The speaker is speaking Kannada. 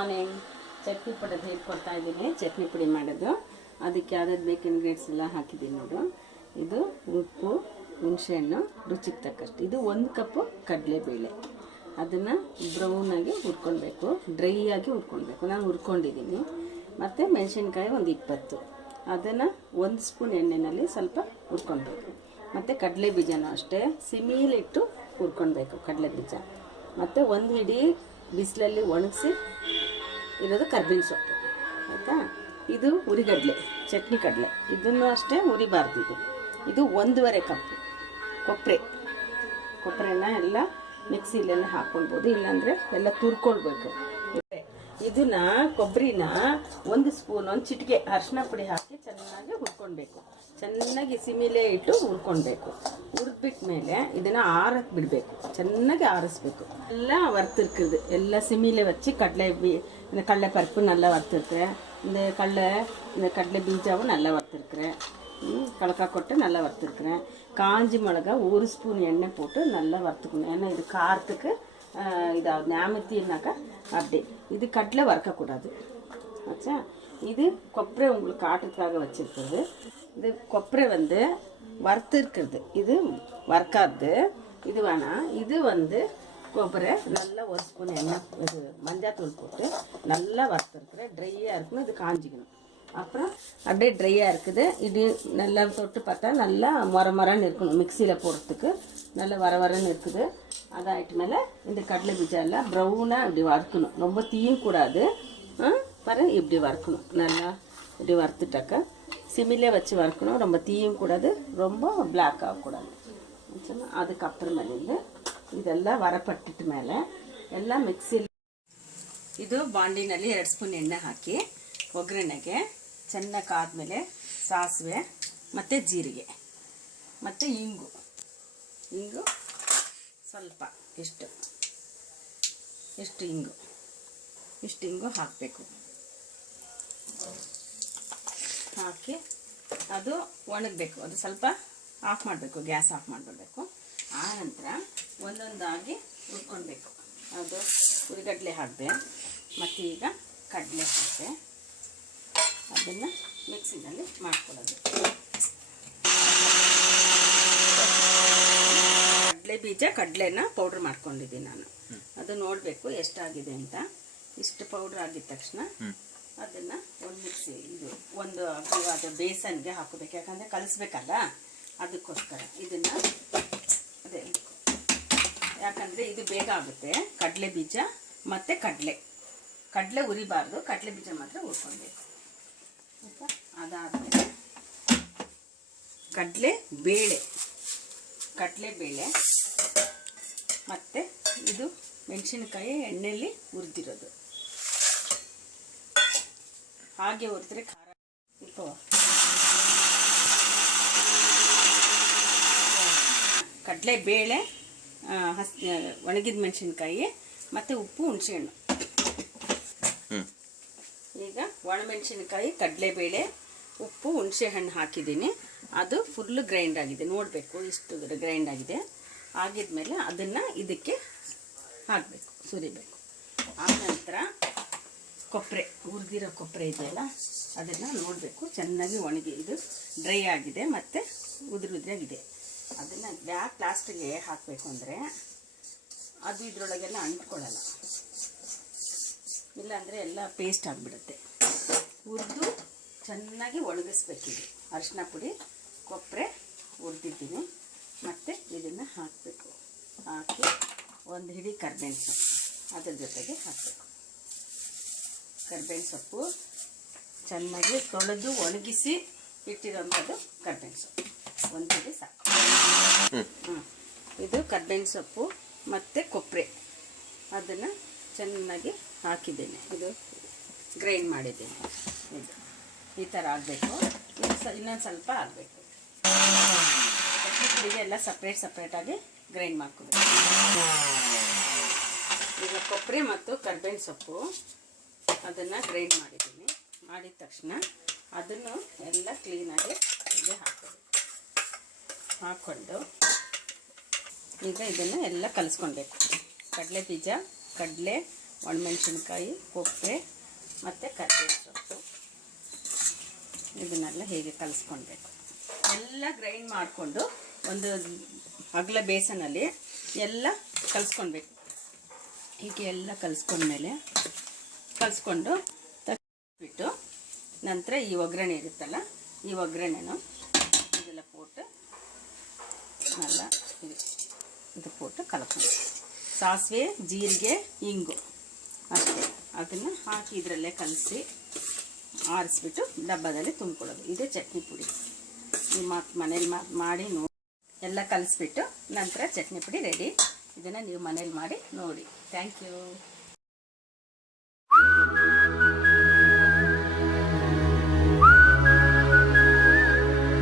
ಮಾರ್ನಿಂಗ್. ಚಟ್ನಿ ಪುಡಿ ಹೇಳ್ಕೊಡ್ತಾ ಇದ್ದೀನಿ. ಚಟ್ನಿ ಪುಡಿ ಮಾಡೋದು ಅದಕ್ಕೆ ಯಾವ್ದಾದ್ರು ಬೇಕು ಇಂಗ್ರೀಡಿಯೆಂಟ್ಸ್ ಎಲ್ಲ ಹಾಕಿದ್ದೀನಿ ನೋಡು. ಇದು ಉಪ್ಪು, ಹುಣಸೆಹಣ್ಣು, ರುಚಿಗೆ ತಕ್ಕಷ್ಟು. ಇದು 1 ಕಪ್ಪು ಕಡಲೆಬೇಳೆ. ಅದನ್ನು ಬ್ರೌನಾಗಿ ಹುರ್ಕೊಳ್ಬೇಕು, ಡ್ರೈ ಆಗಿ ಹುರ್ಕೊಳ್ಬೇಕು. ನಾನು ಹುರ್ಕೊಂಡಿದ್ದೀನಿ. ಮತ್ತು ಮೆಣಸಿನ್ಕಾಯಿ ಒಂದು 20, ಅದನ್ನು 1 ಸ್ಪೂನ್ ಎಣ್ಣೆಯಲ್ಲಿ ಸ್ವಲ್ಪ ಹುರ್ಕೊಳ್ಬೇಕು. ಮತ್ತು ಕಡಲೆ ಬೀಜನೂ ಅಷ್ಟೇ ಸಿಮಿಲಿಟ್ಟು ಹುರ್ಕೊಳ್ಬೇಕು ಕಡಲೆ ಬೀಜ. ಮತ್ತು 1 ಹಿಡಿ ಬಿಸಿಲಲ್ಲಿ ಒಣಗಿಸಿ ಇರೋದು ಕರ್ಬೇವಿನ ಸೊಪ್ಪು, ಆಯಿತಾ. ಇದು ಹುರಿಗಡಲೆ, ಚಟ್ನಿ ಕಡಲೆ, ಇದನ್ನು ಅಷ್ಟೇ ಹುರಿಬಾರ್ದು. ಇದು 1.5 ಕಪ್ ಕೊಬ್ಬರಿನ ಎಲ್ಲ ಮಿಕ್ಸಿಲೆಲ್ಲ ಹಾಕ್ಕೊಳ್ಬೋದು, ಇಲ್ಲಾಂದರೆ ಎಲ್ಲ ತುರ್ಕೊಳ್ಬೇಕು. ಇದನ್ನ ಕೊಬ್ಬರಿನ 1 ಸ್ಪೂನ್, 1 ಚಿಟಿಕೆ ಅರಿಶಿನ ಪುಡಿ ಹಾಕಿ ಚೆನ್ನಾಗಿ ಹುರ್ಕೊಳ್ಬೇಕು. ಚೆನ್ನಾಗಿ ಸಿಮಿಲೇ ಇಟ್ಟು ಹುರ್ಕೊಳ್ಬೇಕು. ಹುರಿದ್ಬಿಟ್ಟ ಮೇಲೆ ಇದನ್ನು ಆರಕ್ಕೆ ಬಿಡಬೇಕು, ಚೆನ್ನಾಗಿ ಆರಿಸ್ಬೇಕು. ಎಲ್ಲ ವറുത്തിருக்குது, ಎಲ್ಲ ಸಿಮಿಲೆ வச்சு இந்த கடலை பருப்பு நல்லா வறுத்துருக்குறேன். இந்த கடலை பீஜாவும் நல்லா வறுத்துருக்குறேன். கலக்கா கொட்டை நல்லா வறுத்துருக்குறேன். காஞ்சி மிளகா 1 ஸ்பூன் எண்ணெய் போட்டு நல்லா வறுத்துக்கணும். ஏன்னா இது காரத்துக்கு இதாவது ஞாபகத்தினாக்கா அப்படி. இது கடலை வறுக்கக்கூடாது, ஆச்சா. இது கொப்பரை உங்களுக்கு காட்டுறதுக்காக வச்சுருக்குறது. இது கொப்பரை வந்து வறுத்துருக்குறது, இது வறுக்காது. இது வேணாம். இது வந்து கொಬ್ಬரை நல்லா 1 ஸ்பூன் எண்ணெய், இது மஞ்சாத்தூள் போட்டு நல்லா வறுத்துருக்குறேன். ட்ரையாக இருக்கணும், இது காஞ்சிக்கணும். அப்புறம் அப்படியே ட்ரையாக இருக்குது. இது நல்லா தொட்டு பார்த்தா நல்லா மரன்னு இருக்கணும். மிக்சியில் போடுறதுக்கு நல்லா வரன்னு இருக்குது. அதாயிட்டு மேலே இந்த கடலை பீஜா எல்லாம் ப்ரௌனாக இப்படி வறுக்கணும். ரொம்ப தீயும் கூடாது, பாரு இப்படி வறுக்கணும். நல்லா இப்படி வறுத்துட்டாக்கா சிமிலே வச்சு வறுக்கணும். ரொம்ப தீயும் கூடாது, ரொம்ப பிளாக் ஆகக்கூடாது. அதுக்கப்புறமேலேருந்து ಇದೆಲ್ಲ ವರಪಟ್ಟಿಟ್ಟ ಮೇಲೆ ಎಲ್ಲ ಮಿಕ್ಸಿಲಿ ಇದು ಬಾಂಡಿನಲ್ಲಿ 2 ಸ್ಪೂನ್ ಎಣ್ಣೆ ಹಾಕಿ ಒಗ್ಗರಣೆಗೆ ಚೆನ್ನಾಗಿ ಕಾದ್ಮೇಲೆ ಸಾಸಿವೆ ಮತ್ತು ಜೀರಿಗೆ ಮತ್ತು ಇಂಗು ಸ್ವಲ್ಪ ಇಷ್ಟು ಇಂಗು ಹಾಕಬೇಕು. ಹಾಕಿ ಅದು ಒಣಗಬೇಕು. ಅದು ಸ್ವಲ್ಪ ಆಫ್ ಮಾಡಬೇಕು, ಗ್ಯಾಸ್ ಆಫ್ ಮಾಡಿಬಿಡ್ಬೇಕು. ಆ ನಂತರ ಒಂದೊಂದಾಗಿ ಹುರ್ಕೊಳ್ಬೇಕು. ಅದು ಹುರಿಗಡಲೆ ಹಾಕಿದೆ, ಮತ್ತು ಈಗ ಕಡಲೆ ಹಾಕಿದೆ. ಅದನ್ನು ಮಿಕ್ಸಿನಲ್ಲಿ ಮಾಡ್ಕೊಳ್ಳೋದು. ಕಡಲೆನ ಪೌಡ್ರ್ ಮಾಡ್ಕೊಂಡಿದ್ದೀನಿ ನಾನು. ಅದು ನೋಡಬೇಕು ಎಷ್ಟಾಗಿದೆ ಅಂತ. ಇಷ್ಟು ಪೌಡ್ರ್ ಆಗಿದ ತಕ್ಷಣ ಅದನ್ನು ಒಂದು ಮಿಕ್ಸಿ ಒಂದು ಅದು ಬೇಸನ್ಗೆ ಹಾಕೋಬೇಕು. ಯಾಕಂದರೆ ಕಲಿಸ್ಬೇಕಲ್ಲ, ಅದಕ್ಕೋಸ್ಕರ ಇದನ್ನು ಅದೇ. ಯಾಕಂದರೆ ಇದು ಬೇಗ ಆಗುತ್ತೆ. ಕಡಲೆ ಬೀಜ ಮತ್ತು ಕಡಲೆ ಉರಿಬಾರ್ದು, ಕಡಲೆ ಬೀಜ ಮಾತ್ರ ಹುರ್ಕೊಳ್ಬೇಕು. ಅದಾದಮೇಲೆ ಕಡಲೆಬೇಳೆ ಮತ್ತು ಇದು ಮೆಣಸಿನಕಾಯಿ ಎಣ್ಣೆಯಲ್ಲಿ ಹುರಿದಿರೋದು. ಹಾಗೆ ಹುರಿದ್ರೆ ಖಾರ ಕಡಲೆಬೇಳೆ, ಒಣಗಿದ ಮೆಣಸಿನ್ಕಾಯಿ ಮತ್ತು ಉಪ್ಪು, ಹುಣಸೆಹಣ್ಣು. ಈಗ ಒಣಮೆಣಸಿನ್ಕಾಯಿ, ಕಡಲೆಬೇಳೆ, ಉಪ್ಪು, ಹುಣಸೆಹಣ್ಣು ಹಾಕಿದ್ದೀನಿ. ಅದು ಫುಲ್ಲು ಗ್ರೈಂಡ್ ಆಗಿದೆ, ನೋಡಬೇಕು ಇಷ್ಟು ಗ್ರೈಂಡ್ ಆಗಿದೆ. ಆಗಿದ್ಮೇಲೆ ಅದನ್ನು ಇದಕ್ಕೆ ಹಾಕಬೇಕು, ಸುರಿಬೇಕು. ಆನಂತರ ಹುರಿದಿರೋ ಕೊಬ್ಬರಿ ಇದೆಯಲ್ಲ, ಅದನ್ನು ನೋಡಬೇಕು ಚೆನ್ನಾಗಿ ಒಣಗಿ, ಇದು ಡ್ರೈ ಆಗಿದೆ ಮತ್ತು ಉದುರಾಗಿದೆ. ಅದನ್ನು ಯಾಕೆ ಲಾಸ್ಟಿಗೆ ಹಾಕಬೇಕು ಅಂದರೆ ಅದು ಇದರೊಳಗೆಲ್ಲ ಅಂಟ್ಕೊಳ್ಳಲ್ಲ, ಇಲ್ಲಾಂದರೆ ಎಲ್ಲ ಪೇಸ್ಟ್ ಆಗಿಬಿಡುತ್ತೆ. ಹುರಿದು ಚೆನ್ನಾಗಿ ಒಣಗಿಸ್ಬೇಕಿದೆ. ಅರಿಶಿನ ಪುಡಿ, ಕೊಬ್ಬರಿ ಹುರಿದಿದ್ದೀನಿ, ಮತ್ತು ಇದನ್ನು ಹಾಕಬೇಕು. ಹಾಕಿ 1 ಹಿಡಿ ಕರ್ಬೇವಿನ ಸೊಪ್ಪು ಅದ್ರ ಜೊತೆಗೆ ಹಾಕಬೇಕು. ಕರ್ಬೇವಿನ ಸೊಪ್ಪು ಚೆನ್ನಾಗಿ ತೊಳೆದು ಒಣಗಿಸಿ ಇಟ್ಟಿರೋಂಥದ್ದು ಕರ್ಬೇವಿನ ಸೊಪ್ಪು 1 ಹಿಡಿ ಸಾಕು. ಇದು ಕರ್ಬೇವಿನ ಸೊಪ್ಪು ಮತ್ತು ಕೊಬ್ಬರಿ ಅದನ್ನು ಚೆನ್ನಾಗಿ ಹಾಕಿದ್ದೇನೆ. ಇದು ಗ್ರೈಂಡ್ ಮಾಡಿದ್ದೇನೆ. ಇದು ಈ ಥರ ಆಗಬೇಕು. ಇನ್ನೊಂದು ಸ್ವಲ್ಪ ಆಗಬೇಕು. ಚಟ್ನಿ ಪುಡಿಗೆ ಎಲ್ಲ ಸಪ್ರೇಟಾಗಿ ಗ್ರೈಂಡ್ ಮಾಡ್ಕೋಬೇಕು. ಈಗ ಕೊಬ್ಬರಿ ಮತ್ತು ಕರ್ಬೇವಿನ ಸೊಪ್ಪು ಅದನ್ನು ಗ್ರೈಂಡ್ ಮಾಡಿದ್ದೀನಿ. ಮಾಡಿದ ತಕ್ಷಣ ಅದನ್ನು ಎಲ್ಲ ಕ್ಲೀನಾಗಿ ಹೀಗೆ ಹಾಕ್ಕೊಂಡು ಈಗ ಇದನ್ನು ಎಲ್ಲ ಕಲಿಸ್ಕೊಳ್ಬೇಕು. ಕಡಲೆ ಬೀಜ, ಕಡಲೆ, ಒಣಮೆಣಸಿನ್ಕಾಯಿ, ಕೊಬ್ಬರಿ ಮತ್ತು ಕರಿಬೇವು ಸೊಪ್ಪು ಇದನ್ನೆಲ್ಲ ಹೇಗೆ ಕಲಿಸ್ಕೊಳ್ಬೇಕು. ಎಲ್ಲ ಗ್ರೈಂಡ್ ಮಾಡಿಕೊಂಡು ಒಂದು ಅಗಲ ಬೇಸನಲ್ಲಿ ಎಲ್ಲ ಕಲಿಸ್ಕೊಳ್ಬೇಕು. ಹೀಗೆ ಎಲ್ಲ ಕಲಿಸ್ಕೊಂಡ್ಮೇಲೆ ಕಲಿಸ್ಕೊಂಡು ಬಿಟ್ಟು ನಂತರ ಈ ಒಗ್ಗರಣೆ ಇರುತ್ತಲ್ಲ, ಈ ಒಗ್ಗರಣೆನೂ ಇದೆಲ್ಲ ಪೋಟು நல்லா ಇದು ಪೋಟು ಕಲಕೊಂಡು ಸಾಸಿವೆ, ಜೀರಿಗೆ, ಇಂಗು ಅಷ್ಟೇ, ಅದನ್ನು ಹಾಕಿ ಇದರಲ್ಲೇ ಕಲಸಿ ಆರಿಸ್ಬಿಟ್ಟು ಡಬ್ಬದಲ್ಲಿ ತುಂಬಿಕೊಳ್ಳೋದು. ಇದೇ ಚಟ್ನಿ ಪುಡಿ. ಈ ಮನೇಲಿ ಮಾಡಿ ನೋಡಿ, ಎಲ್ಲ ಕಲಿಸ್ಬಿಟ್ಟು ನಂತರ ಚಟ್ನಿ ಪುಡಿ ರೆಡಿ. ಇದನ್ನು ನೀವು ಮನೇಲಿ ಮಾಡಿ ನೋಡಿ. Thank you.